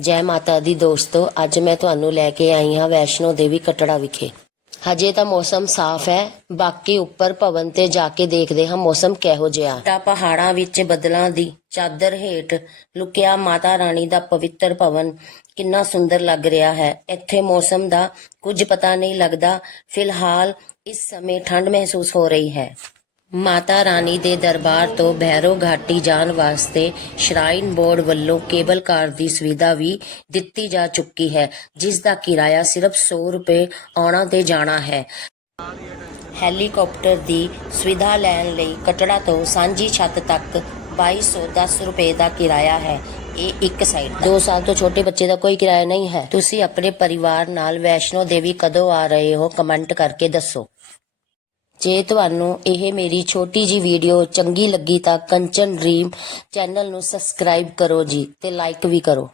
ਜੈ ਮਾਤਾ ਦੀ ਦੋਸਤੋ, ਅੱਜ ਮੈਂ ਤੁਹਾਨੂੰ ਲੈ ਕੇ ਆਈ ਹਾਂ ਵੈਸ਼ਨੋ ਦੇਵੀ ਕਟੜਾ ਵਿਖੇ। ਹਜੇ ਤਾਂ ਮੌਸਮ ਸਾਫ਼ ਹੈ। ਬਾਕੀ ਉੱਪਰ ਭਵਨ ਤੇ ਜਾ ਕੇ ਦੇਖਦੇ ਹਾਂ ਮੌਸਮ ਕਿਹੋ ਜਿਹਾ। ਤਾਂ ਪਹਾੜਾਂ ਵਿੱਚ ਬੱਦਲਾਂ ਦੀ ਚਾਦਰ ਹੇਠ ਲੁਕਿਆ ਮਾਤਾ ਰਾਣੀ ਦਾ ਪਵਿੱਤਰ ਭਵਨ ਕਿੰਨਾ ਸੁੰਦਰ ਲੱਗ ਰਿਹਾ ਹੈ। ਇੱਥੇ ਮੌਸਮ ਦਾ ਕੁਝ ਪਤਾ ਨਹੀਂ ਲੱਗਦਾ। ਫਿਲਹਾਲ ਇਸ ਸਮੇਂ ਠੰਡ ਮਹਿਸੂਸ ਹੋ ਰਹੀ ਹੈ। ਮਾਤਾ ਰਾਣੀ ਦੇ ਦਰਬਾਰ ਤੋਂ ਭੈਰੋ ਘਾਟੀ ਜਾਣ ਵਾਸਤੇ ਸ਼ਰਾਈਨ ਬੋਰਡ ਵੱਲੋਂ ਕੇਬਲ ਕਾਰ ਦੀ ਸੁਵਿਧਾ ਵੀ ਦਿੱਤੀ ਜਾ ਚੁੱਕੀ ਹੈ, ਜਿਸ ਦਾ ਕਿਰਾਇਆ ਸਿਰਫ 100 ਰੁਪਏ ਆਉਣਾ ਤੇ ਜਾਣਾ ਹੈ। ਹੈਲੀਕਾਪਟਰ ਦੀ ਸੁਵਿਧਾ ਲੈਣ ਲਈ ਕਟੜਾ ਤੋਂ ਸਾਂਝੀ ਛੱਤ ਤੱਕ 2210 ਰੁਪਏ ਦਾ ਕਿਰਾਇਆ ਹੈ। ਇਹ ਇੱਕ ਸਾਈਡ ਦਾ। 2 ਸਾਲ ਤੋਂ ਛੋਟੇ ਬੱਚੇ ਦਾ ਕੋਈ ਕਿਰਾਇਆ ਨਹੀਂ ਹੈ। ਤੁਸੀਂ ਆਪਣੇ ਪਰਿਵਾਰ ਨਾਲ ਵੈਸ਼ਨੋ ਦੇਵੀ ਕਦੋਂ ਆ ਰਹੇ ਹੋ? ਕਮੈਂਟ ਕਰਕੇ ਦੱਸੋ। ਜੇ ਤੁਹਾਨੂੰ ਇਹ ਮੇਰੀ ਛੋਟੀ ਜੀ ਵੀਡੀਓ ਚੰਗੀ ਲੱਗੀ ਤਾਂ ਕੰਚਨ ਡ੍ਰੀਮ ਚੈਨਲ ਨੂੰ ਸਬਸਕ੍ਰਾਈਬ ਕਰੋ ਜੀ ਤੇ ਲਾਈਕ ਵੀ ਕਰੋ।